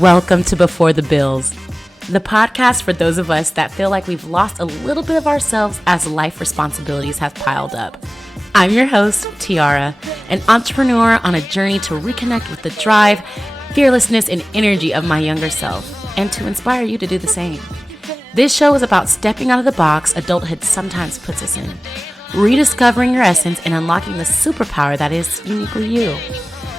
Welcome to Before the Bills, the podcast for those of us that feel like we've lost a little bit of ourselves as life responsibilities have piled up. I'm your host, Tiara, an entrepreneur on a journey to reconnect with the drive, fearlessness, and energy of my younger self, and to inspire you to do the same. This show is about stepping out of the box adulthood sometimes puts us in, rediscovering your essence and unlocking the superpower that is uniquely you.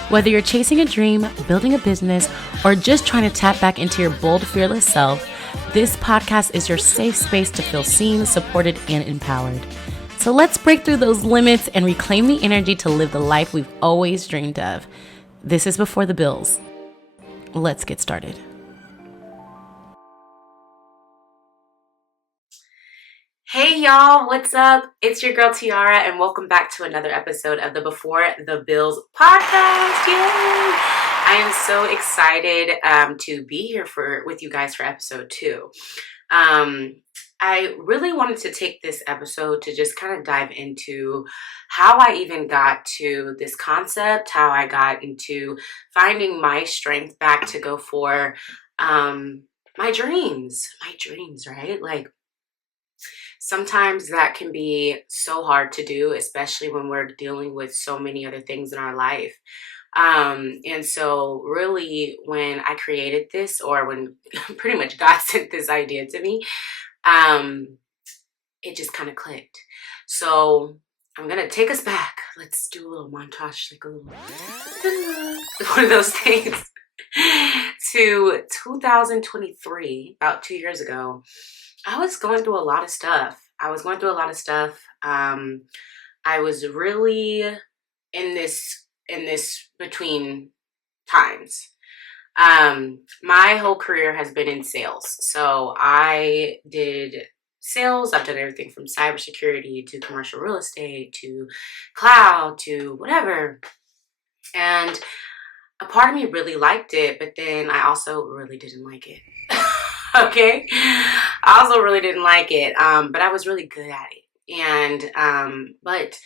Whether you're chasing a dream, building a business, or just trying to tap back into your bold, fearless self, this podcast is your safe space to feel seen, supported, and empowered. So let's break through those limits and reclaim the energy to live the life we've always dreamed of. This is Before the Bills. Let's get started. Hey y'all, what's up? It's your girl Tiara and welcome back to another episode of the Before the Bills podcast. Yay! I am so excited to be here with you guys for episode 2. I really wanted to take this episode to just kind of dive into how I even got to this concept, how I got into finding my strength back to go for my dreams, right? Like, sometimes that can be so hard to do, especially when we're dealing with so many other things in our life. And so really when I created this, or when pretty much God sent this idea to me, it just kind of clicked. So I'm going to take us back. Let's do a little montage, like a little, one of those things, to 2023, about 2 years ago. I was going through a lot of stuff. I was really in this between times. My whole career has been in sales. So I did sales. I've done everything from cybersecurity to commercial real estate to cloud to whatever. And a part of me really liked it, but then I also really didn't like it. Okay. I also really didn't like it. But I was really good at it. And, but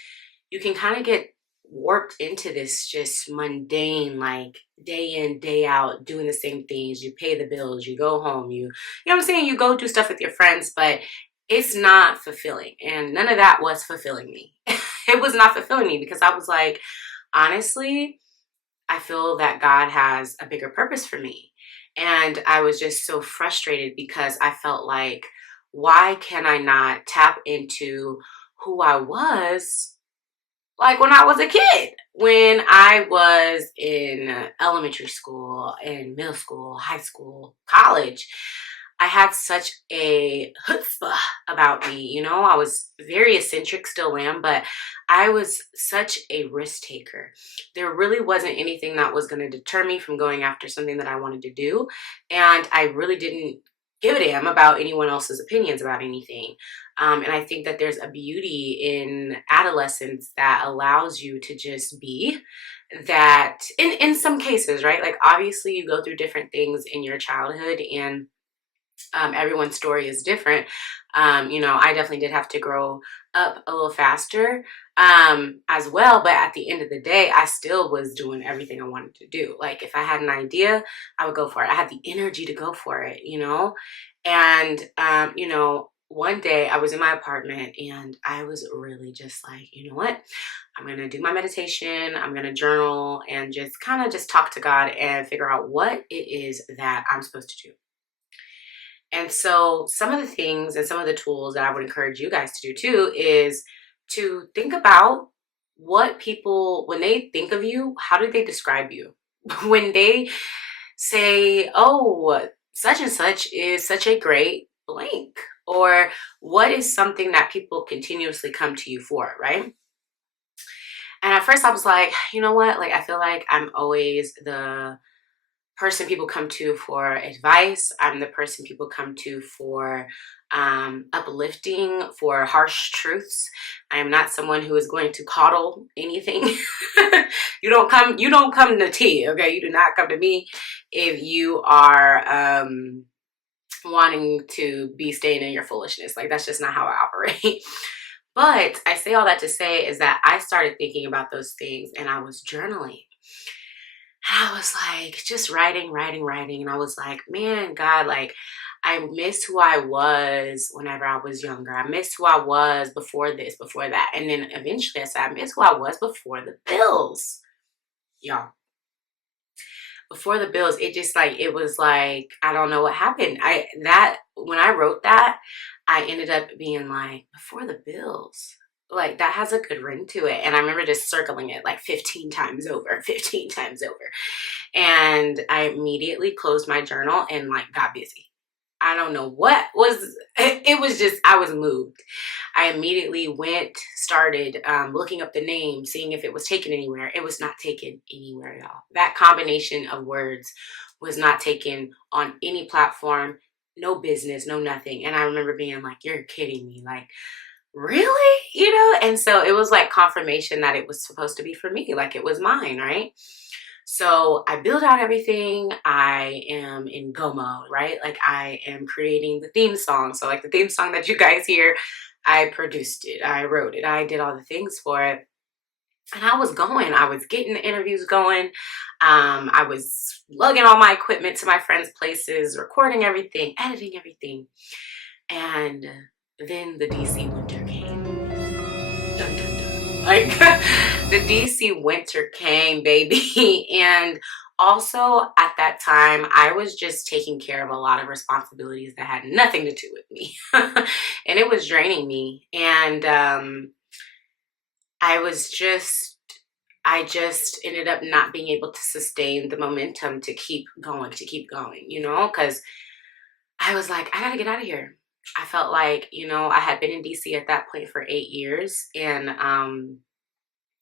you can kind of get warped into this just mundane, like day in, day out, doing the same things. You pay the bills, you go home, you know what I'm saying? You go do stuff with your friends, but it's not fulfilling. And none of that was fulfilling me. It was not fulfilling me because I was like, honestly, I feel that God has a bigger purpose for me. And I was just so frustrated because I felt like, why can I not tap into who I was like when I was a kid? When I was in elementary school, in middle school, high school, college, I had such a chutzpah about me. You know, I was very eccentric, still am, but I was such a risk taker. There really wasn't anything that was going to deter me from going after something that I wanted to do. And I really didn't give a damn about anyone else's opinions about anything. And I think that there's a beauty in adolescence that allows you to just be that in some cases, right? Like, obviously you go through different things in your childhood, and everyone's story is different. I definitely did have to grow up a little faster as well. But at the end of the day, I still was doing everything I wanted to do. Like, if I had an idea, I would go for it. I had the energy to go for it, And, one day I was in my apartment and I was really just like, you know what? I'm going to do my meditation. I'm going to journal and just kind of just talk to God and figure out what it is that I'm supposed to do. And so some of the things and some of the tools that I would encourage you guys to do too is to think about what people, when they think of you, how do they describe you? When they say, oh, such and such is such a great blank, or what is something that people continuously come to you for, right? And at first I was like, you know what? Like, I feel like I'm always the person people come to for advice. I'm the person people come to for uplifting, for harsh truths. I am not someone who is going to coddle anything. You don't come to tea, okay? You do not come to me if you are wanting to be staying in your foolishness. Like, that's just not how I operate. But I say all that to say is that I started thinking about those things and I was journaling. And I was like, just writing. And I was like, man, God, like, I miss who I was whenever I was younger. I miss who I was before this, before that. And then eventually I said, I miss who I was before the bills. Y'all, before the bills, it just like, it was like, I don't know what happened. When I wrote that, I ended up being like, before the bills. Like, that has a good ring to it. And I remember just circling it like 15 times over, 15 times over. And I immediately closed my journal and like got busy. I don't know what was, it was just, I was moved. I immediately started looking up the name, seeing if it was taken anywhere. It was not taken anywhere, y'all. That combination of words was not taken on any platform, no business, no nothing. And I remember being like, you're kidding me. Like, really? You know? And so it was like confirmation that it was supposed to be for me, like it was mine, right? So I build out everything. I am in go mode, right? Like I am creating the theme song. So like the theme song that you guys hear, I produced it, I wrote it, I did all the things for it. And I was getting the interviews going. I was lugging all my equipment to my friends' places, recording everything, editing everything. And then the DC winter came. Dun, dun, dun. Like the DC winter came, baby. And also at that time, I was just taking care of a lot of responsibilities that had nothing to do with me. And it was draining me. And I just ended up not being able to sustain the momentum to keep going, you know, because I was like, I gotta get out of here. I felt like, you know, I had been in DC at that point for 8 years, and I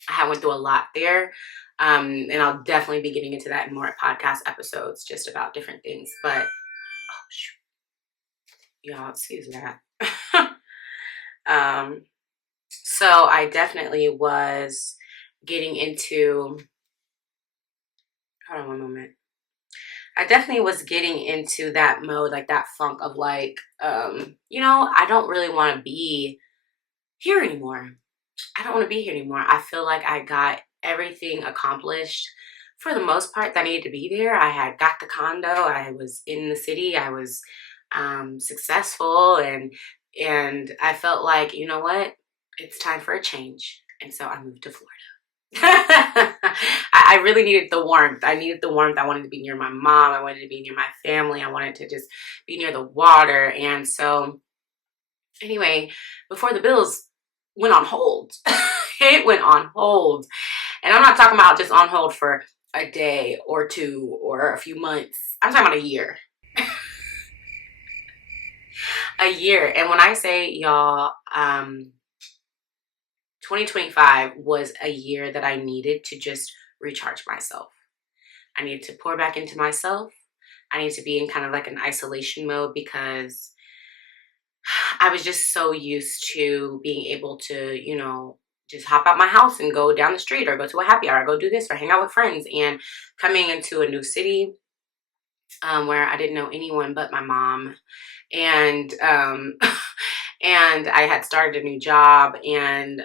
had went through a lot there. And I'll definitely be getting into that in more podcast episodes, just about different things. But oh shoot, y'all, excuse that. So I definitely was getting into. Hold on one moment. I definitely was getting into that mode, like that funk of like, you know, I don't really want to be here anymore. I don't want to be here anymore. I feel like I got everything accomplished for the most part that needed to be there. I had got the condo. I was in the city. I was successful, and I felt like, you know what? It's time for a change. And so I moved to Florida. I really needed the warmth. I needed the warmth. I wanted to be near my mom. I wanted to be near my family. I wanted to just be near the water. And so anyway, before the bills went on hold, it went on hold. And I'm not talking about just on hold for a day or two or a few months. I'm talking about a year. A year. And when I say, y'all, 2025 was a year that I needed to just recharge myself. I needed to pour back into myself. I needed to be in kind of like an isolation mode because I was just so used to being able to, you know, just hop out my house and go down the street or go to a happy hour, or go do this or hang out with friends. And coming into a new city where I didn't know anyone but my mom, and and I had started a new job, and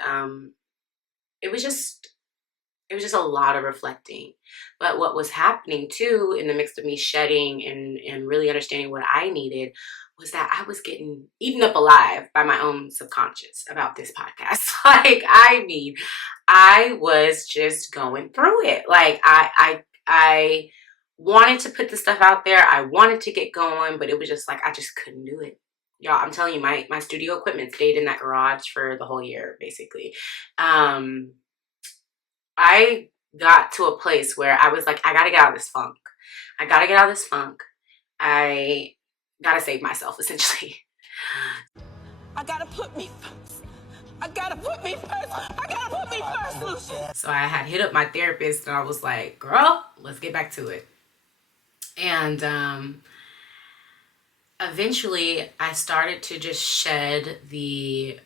it was just a lot of reflecting. But what was happening too, in the midst of me shedding and really understanding what I needed, was that I was getting eaten up alive by my own subconscious about this podcast. Like, I mean, I was just going through it. Like, I wanted to put the stuff out there. I wanted to get going, but it was just like, I just couldn't do it. Y'all, I'm telling you, my studio equipment stayed in that garage for the whole year, basically. I got to a place where I was like, I gotta get out of this funk. I gotta get out of this funk. I gotta save myself, essentially. I gotta put me first. I gotta put me first. I gotta put me first, Lucia. So I had hit up my therapist and I was like, girl, let's get back to it. And eventually I started to just shed the,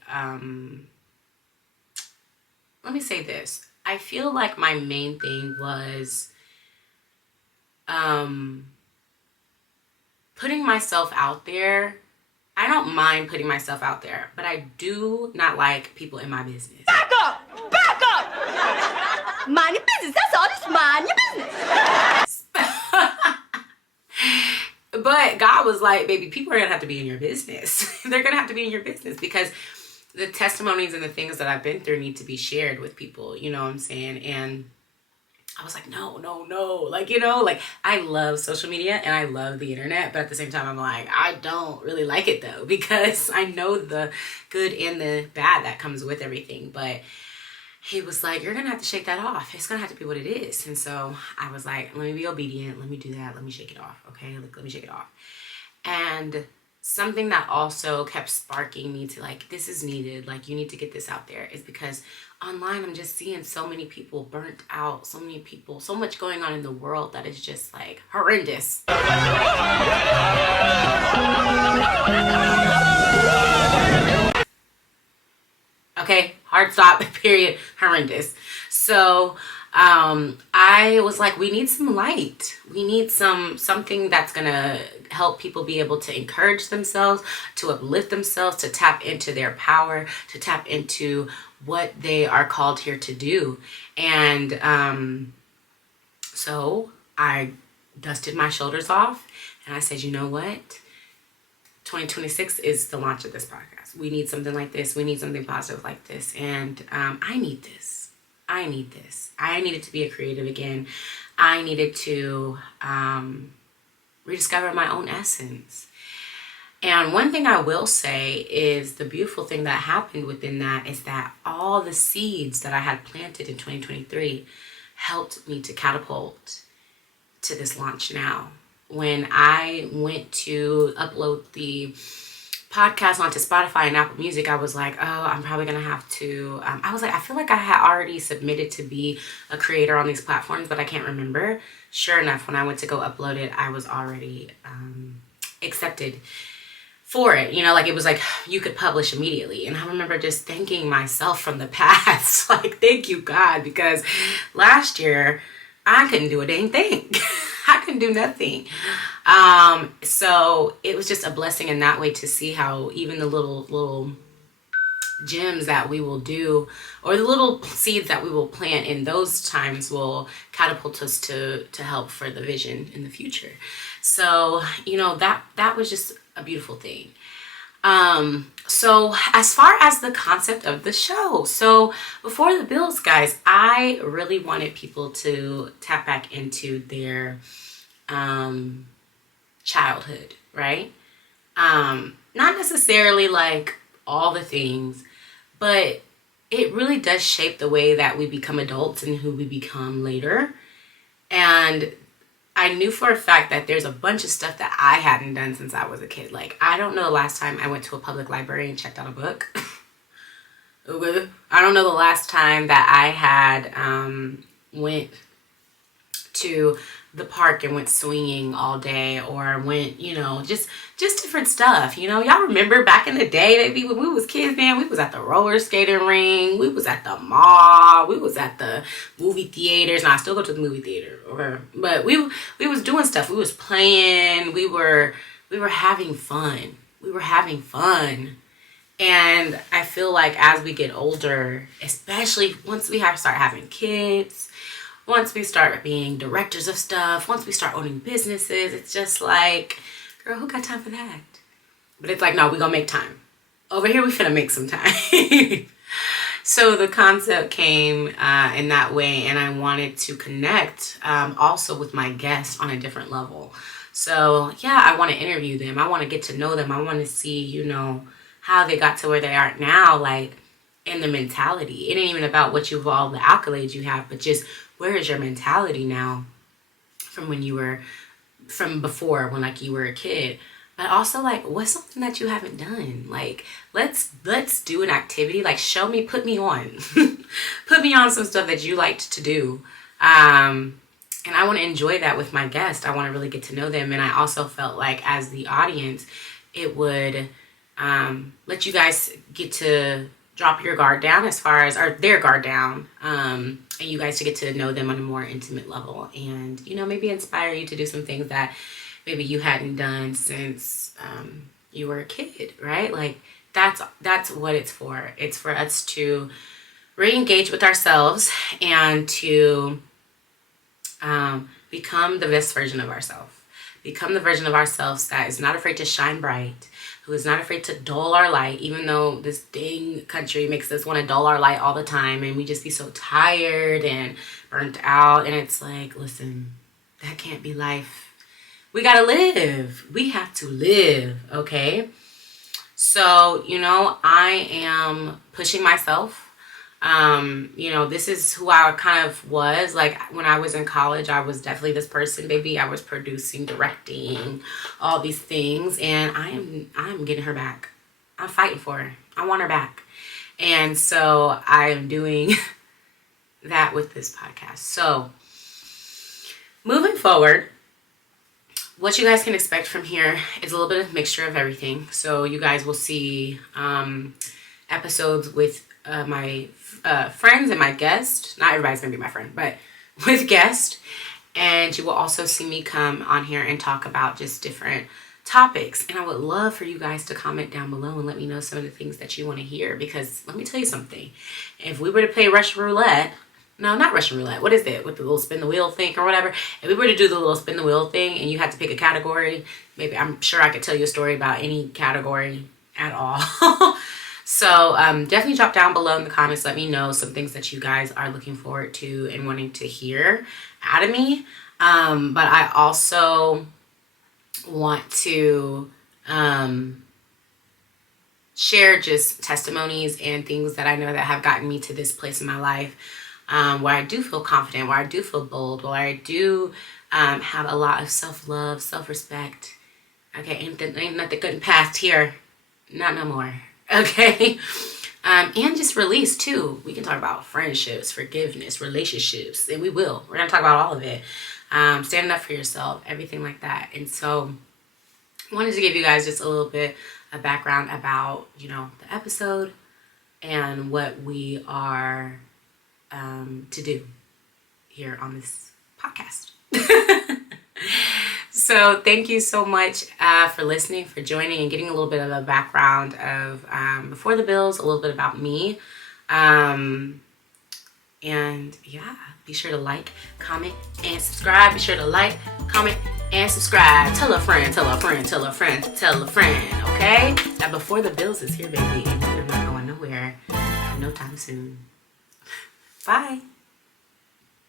let me say this. I feel like my main thing was putting myself out there. I don't mind putting myself out there, but I do not like people in my business. Back up! Back up! Mind your business. That's all. Just mind your business. But God was like, baby, people are gonna have to be in your business. They're gonna have to be in your business because the testimonies and the things that I've been through need to be shared with people, you know what I'm saying? And I was like, no, no, no. Like, you know, like I love social media and I love the internet, but at the same time, I'm like, I don't really like it though, because I know the good and the bad that comes with everything. But he was like, you're gonna have to shake that off. It's gonna have to be what it is. And so I was like, let me be obedient. Let me do that. Let me shake it off. Okay, let me shake it off. And something that also kept sparking me to like, this is needed, like you need to get this out there, is because online I'm just seeing so many people burnt out, so many people, so much going on in the world that is just like horrendous. Okay, hard stop, period, horrendous. So I was like, we need some light. We need something that's gonna help people be able to encourage themselves, to uplift themselves, to tap into their power, to tap into what they are called here to do. And so I dusted my shoulders off and I said, you know what? 2026 is the launch of this podcast. We need something like this. We need something positive like this. And I need this. I need this. I needed to be a creative again. I needed to rediscover my own essence. And one thing I will say is the beautiful thing that happened within that is that all the seeds that I had planted in 2023 helped me to catapult to this launch now. When I went to upload the podcast onto Spotify and Apple Music, I was like, oh, I'm probably gonna have to, I was like, I feel like I had already submitted to be a creator on these platforms, but I can't remember. Sure enough, when I went to go upload it, I was already accepted for it. You know, like it was like, you could publish immediately. And I remember just thanking myself from the past, like, thank you, God, because last year I couldn't do a dang thing. I couldn't do nothing. So it was just a blessing in that way to see how even the little gems that we will do, or the little seeds that we will plant in those times, will catapult us to help for the vision in the future. So, you know, that was just a beautiful thing. So as far as the concept of the show, so before the bills, guys, I really wanted people to tap back into their childhood, right? Not necessarily like all the things, but it really does shape the way that we become adults and who we become later. And I knew for a fact that there's a bunch of stuff that I hadn't done since I was a kid. Like, I don't know the last time I went to a public library and checked out a book. I don't know the last time that I had went to the park and went swinging all day, or went, you know, just different stuff. You know, y'all remember back in the day, maybe when we was kids, man, we was at the roller skating ring, we was at the mall, we was at the movie theaters. Now I still go to the movie theater, okay? But we was doing stuff. We was playing. We were having fun. We were having fun. And I feel like as we get older, especially once we start having kids, once we start being directors of stuff, once we start owning businesses, it's just like, girl, who got time for that? But it's like, no, we gonna make time. Over here, we finna make some time. So the concept came in that way, and I wanted to connect also with my guests on a different level. So yeah, I want to interview them. I want to get to know them. I want to see, you know, how they got to where they are now, like in the mentality. It ain't even about what you've all the accolades you have, but just where is your mentality now from when you were, from before, when like you were a kid. But also, like, what's something that you haven't done? Like, let's do an activity. Like, show me, put me on. Put me on some stuff that you liked to do. And I want to enjoy that with my guests. I want to really get to know them. And I also felt like as the audience, it would let you guys get to drop your guard down as far as, or their guard down, and you guys to get to know them on a more intimate level, and, you know, maybe inspire you to do some things that maybe you hadn't done since you were a kid, right? Like that's what it's for. It's for us to re-engage with ourselves and to become the best version of ourselves. Become the version of ourselves that is not afraid to shine bright, who is not afraid to dull our light, even though this dang country makes us want to dull our light all the time and we just be so tired and burnt out. And it's like, listen, that can't be life. We gotta live. We have to live, okay? So, I am pushing myself. This is who I kind of was. Like when I was in college, I was definitely this person, baby. I was producing, directing, all these things, and I'm getting her back. I'm fighting for her. I want her back. And so I am doing that with this podcast. So moving forward, what you guys can expect from here is a little bit of a mixture of everything. So you guys will see episodes with my friends and my guest. Not everybody's gonna be my friend, but with guest. And you will also see me come on here and talk about just different topics. And I would love for you guys to comment down below and let me know some of the things that you want to hear. Because let me tell you something. If we were to play Russian roulette, no, not Russian roulette. What is it? With the little spin the wheel thing or whatever. If we were to do the little spin the wheel thing and you had to pick a category, maybe I'm sure I could tell you a story about any category at all. So definitely drop down below in the comments. Let me know some things that you guys are looking forward to and wanting to hear out of me. But I also want to share just testimonies and things that I know that have gotten me to this place in my life where I do feel confident, where I do feel bold, where I do have a lot of self-love, self-respect. Okay, ain't nothing good past here. Not no more. Okay. And just release too. We can talk about friendships, forgiveness, relationships, and we will. We're going to talk about all of it. Standing up for yourself, everything like that. And so I wanted to give you guys just a little bit of background about, the episode and what we are to do here on this podcast. So thank you so much for listening, for joining, and getting a little bit of a background of Before the Bills, a little bit about me. And yeah, be sure to like, comment, and subscribe. Be sure to like, comment, and subscribe. Tell a friend, tell a friend, tell a friend, tell a friend, okay? That Before the Bills is here, baby, and you're not going nowhere no time soon. Bye.